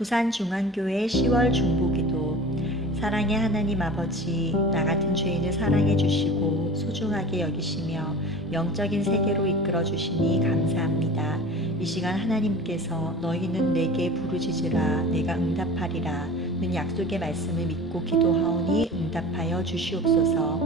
부산중앙교회 10월 중보기도. 사랑의 하나님 아버지, 나 같은 죄인을 사랑해 주시고 소중하게 여기시며 영적인 세계로 이끌어 주시니 감사합니다. 이 시간 하나님께서 너희는 내게 부르짖으라 내가 응답하리라 는 약속의 말씀을 믿고 기도하오니 응답하여 주시옵소서.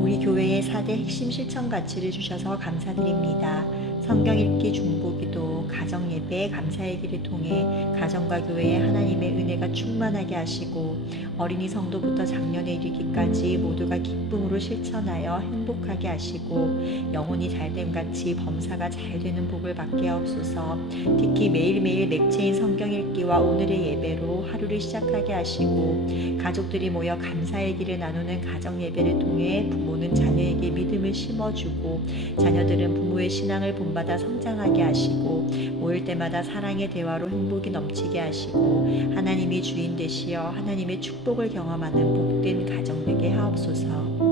우리 교회의 4대 핵심 실천 가치를 주셔서 감사드립니다. 성경 읽기, 중보기도, 가정예배, 감사예기를 통해 가정과 교회에 하나님의 은혜가 충만하게 하시고 어린이 성도부터 장년에 이르기까지 모두가 기쁨으로 실천하여 행복하게 하시고 영혼이 잘됨같이 범사가 잘되는 복을 받게 하옵소서. 특히 매일매일 맥체인 성경 읽기와 오늘의 예배로 하루를 시작하게 하시고 가족들이 모여 감사예기를 나누는 가정예배를 통해 부모는 자녀에게 믿음을 심어주고 자녀들은 부모의 신앙을 본받아 성장하게 하시고 모일 때마다 사랑의 대화로 행복이 넘치게 하시고 하나님이 주인 되시어 하나님의 축복을 경험하는 복된 가정 되게 하옵소서.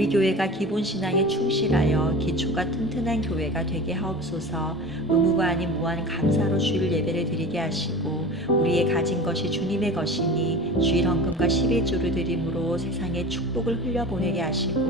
우리 교회가 기본 신앙에 충실하여 기초가 튼튼한 교회가 되게 하옵소서. 의무가 아닌 무한 감사로 주일 예배를 드리게 하시고 우리의 가진 것이 주님의 것이니 주일 헌금과 11조를 드림으로 세상에 축복을 흘려보내게 하시고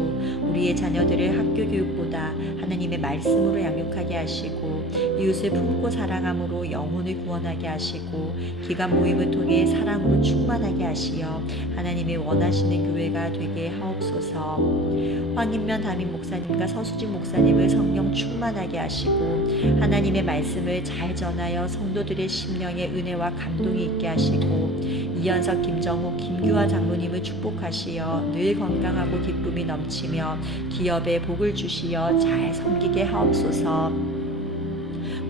우리의 자녀들을 학교 교육보다 하나님의 말씀으로 양육하게 하시고 이웃을 품고 사랑함으로 영혼을 구원하게 하시고 기간 모임을 통해 사랑으로 충만하게 하시어 하나님의 원하시는 교회가 되게 하옵소서. 황인면 담임 목사님과 서수진 목사님을 성령 충만하게 하시고 하나님의 말씀을 잘 전하여 성도들의 심령에 은혜와 감동이 있게 하시고 이현석, 김정욱, 김규화 장로님을 축복하시어 늘 건강하고 기쁨이 넘치며 기업에 복을 주시어 잘 섬기게 하옵소서.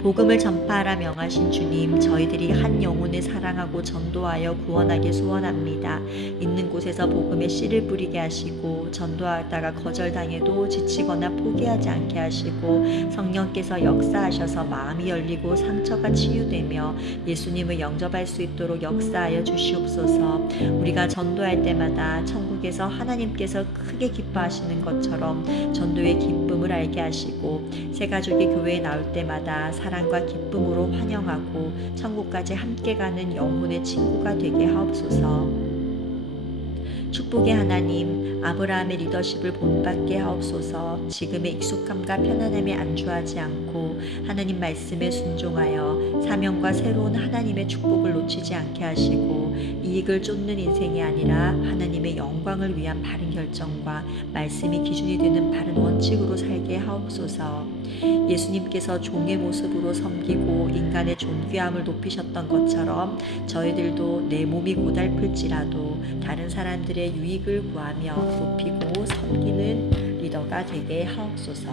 복음을 전파하라 명하신 주님, 저희들이 한 영혼을 사랑하고 전도하여 구원하게 소원합니다. 있는 곳에서 복음의 씨를 뿌리게 하시고 전도하다가 거절당해도 지치거나 포기하지 않게 하시고 성령께서 역사하셔서 마음이 열리고 상처가 치유되며 예수님을 영접할 수 있도록 역사하여 주시옵소서. 우리가 전도할 때마다 천국에서 하나님께서 크게 기뻐하시는 것처럼 전도의 기쁨을 알게 하시고 새 가족이 교회에 나올 때마다 사랑과 기쁨으로 환영하고 천국까지 함께 가는 영혼의 친구가 되게 하옵소서. 축복의 하나님, 아브라함의 리더십을 본받게 하옵소서. 지금의 익숙함과 편안함에 안주하지 않고 하나님 말씀에 순종하여 사명과 새로운 하나님의 축복을 놓치지 않게 하시고 이익을 쫓는 인생이 아니라 하나님의 영광을 위한 바른 결정과 말씀이 기준이 되는 바른 원칙으로 살게 하옵소서. 예수님께서 종의 모습으로 섬기고 인간의 존귀함을 높이셨던 것처럼 저희들도 내 몸이 고달플지라도 다른 사람들의 유익을 구하며 높이고 섬기는 리더가 되게 하옵소서.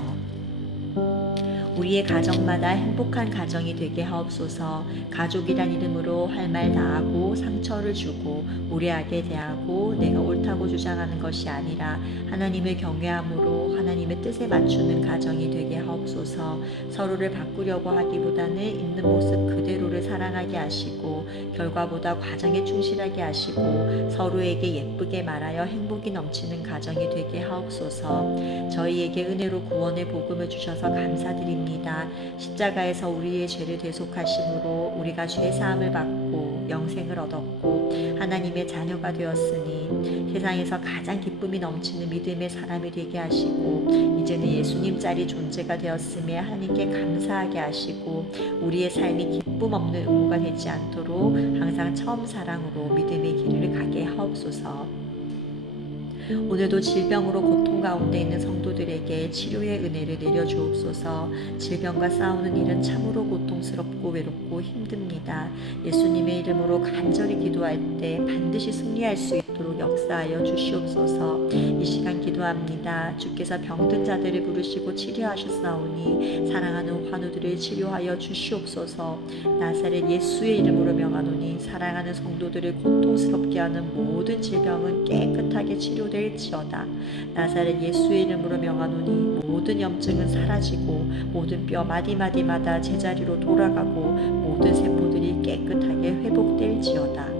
우리의 가정마다 행복한 가정이 되게 하옵소서. 가족이란 이름으로 할 말 다하고 상처를 주고 무례하게 대하고 내가 옳다고 주장하는 것이 아니라 하나님을 경외함으로 하나님의 뜻에 맞추는 가정이 되게 하옵소서. 서로를 바꾸려고 하기보다는 있는 모습 그대로를 사랑하게 하시고 결과보다 과정에 충실하게 하시고 서로에게 예쁘게 말하여 행복이 넘치는 가정이 되게 하옵소서. 저희에게 은혜로 구원의 복음을 주셔서 감사드립니다. 십자가에서 우리의 죄를 대속하심으로 우리가 죄사함을 받고 영생을 얻었고 하나님의 자녀가 되었으니 세상에서 가장 기쁨이 넘치는 믿음의 사람이 되게 하시고 이제는 예수님 짤이 존재가 되었음에 하나님께 감사하게 하시고 우리의 삶이 기쁨 없는 의무가 되지 않도록 항상 처음 사랑으로 믿음의 길을 가게 하옵소서. 오늘도 질병으로 고통 가운데 있는 성도들에게 치료의 은혜를 내려주옵소서. 질병과 싸우는 일은 참으로 고통스럽고 외롭고 힘듭니다. 예수님의 이름으로 간절히 기도할 때 반드시 승리할 수 있도록 역사하여 주시옵소서. 이 시간 기도합니다. 주께서 병든 자들을 부르시고 치료하셨사오니 사랑하는 환우들을 치료하여 주시옵소서. 나사렛 예수의 이름으로 명하노니 사랑하는 성도들을 고통스럽게 하는 모든 질병은 깨끗하게 치료될지어다. 나사렛 예수의 이름으로 명하노니 모든 염증은 사라지고 모든 뼈 마디마디마다 제자리로 돌아가고 모든 세포들이 깨끗하게 회복될지어다.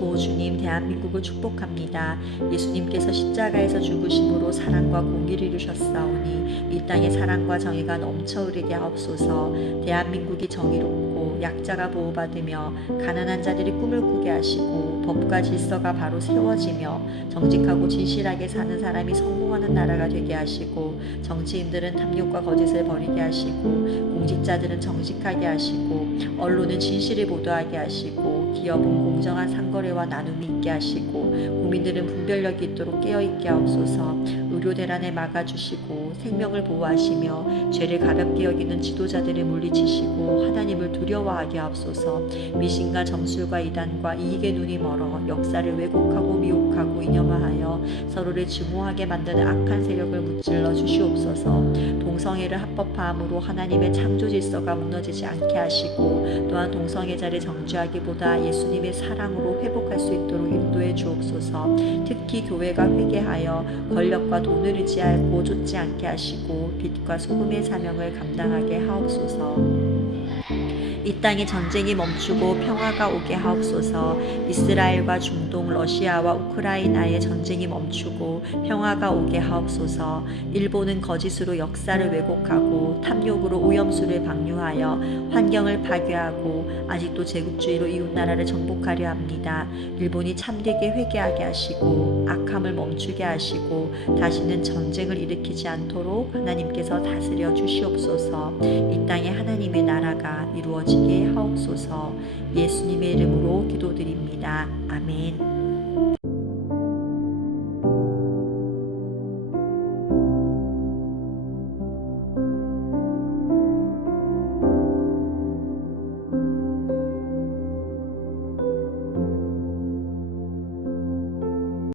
오 주님, 대한민국을 축복합니다. 예수님께서 십자가에서 죽으심으로 사랑과 공의를 이루셨사오니 이 땅에 사랑과 정의가 넘쳐 흐르게 하옵소서. 대한민국이 정의롭고 약자가 보호받으며 가난한 자들이 꿈을 꾸게 하시고 법과 질서가 바로 세워지며 정직하고 진실하게 사는 사람이 성공하는 나라가 되게 하시고 정치인들은 탐욕과 거짓을 버리게 하시고 공직자들은 정직하게 하시고 언론은 진실을 보도하게 하시고 기업은 공정한 상거래와 나눔이 있게 하시고 국민들은 분별력이 있도록 깨어있게 하옵소서. 의료 대란을 막아주시고 생명을 보호하시며 죄를 가볍게 여기는 지도자들을 물리치시고 하나님을 두려워하게 하옵소서. 미신과 점술과 이단과 이익의 눈이 멀어 역사를 왜곡하고 미혹하고 이념화하여 서로를 증오하게 만드는 악한 세력을 무찔러 주시옵소서. 동성애를 합법화함으로 하나님의 창조 질서가 무너지지 않게 하시고 또한 동성애자를 정죄하기보다 예수님의 사랑으로 회복할 수 있도록 인도해 주옵소서. 특히 교회가 회개하여 권력과 돈을 의지하고 쫓지 않게 하시고 빛과 소금의 사명을 감당하게 하옵소서. 이 땅에 전쟁이 멈추고 평화가 오게 하옵소서. 이스라엘과 중동, 러시아와 우크라이나의 전쟁이 멈추고 평화가 오게 하옵소서. 일본은 거짓으로 역사를 왜곡하고 탐욕으로 오염수를 방류하여 환경을 파괴하고 아직도 제국주의로 이웃나라를 정복하려 합니다. 일본이 참되게 회개하게 하시고 악함을 멈추게 하시고 다시는 전쟁을 일으키지 않도록 하나님께서 다스려 주시옵소서. 이 땅에 하나님의 나라가 이루어지게 하옵소서. 예수님의 이름으로 기도드립니다. 아멘.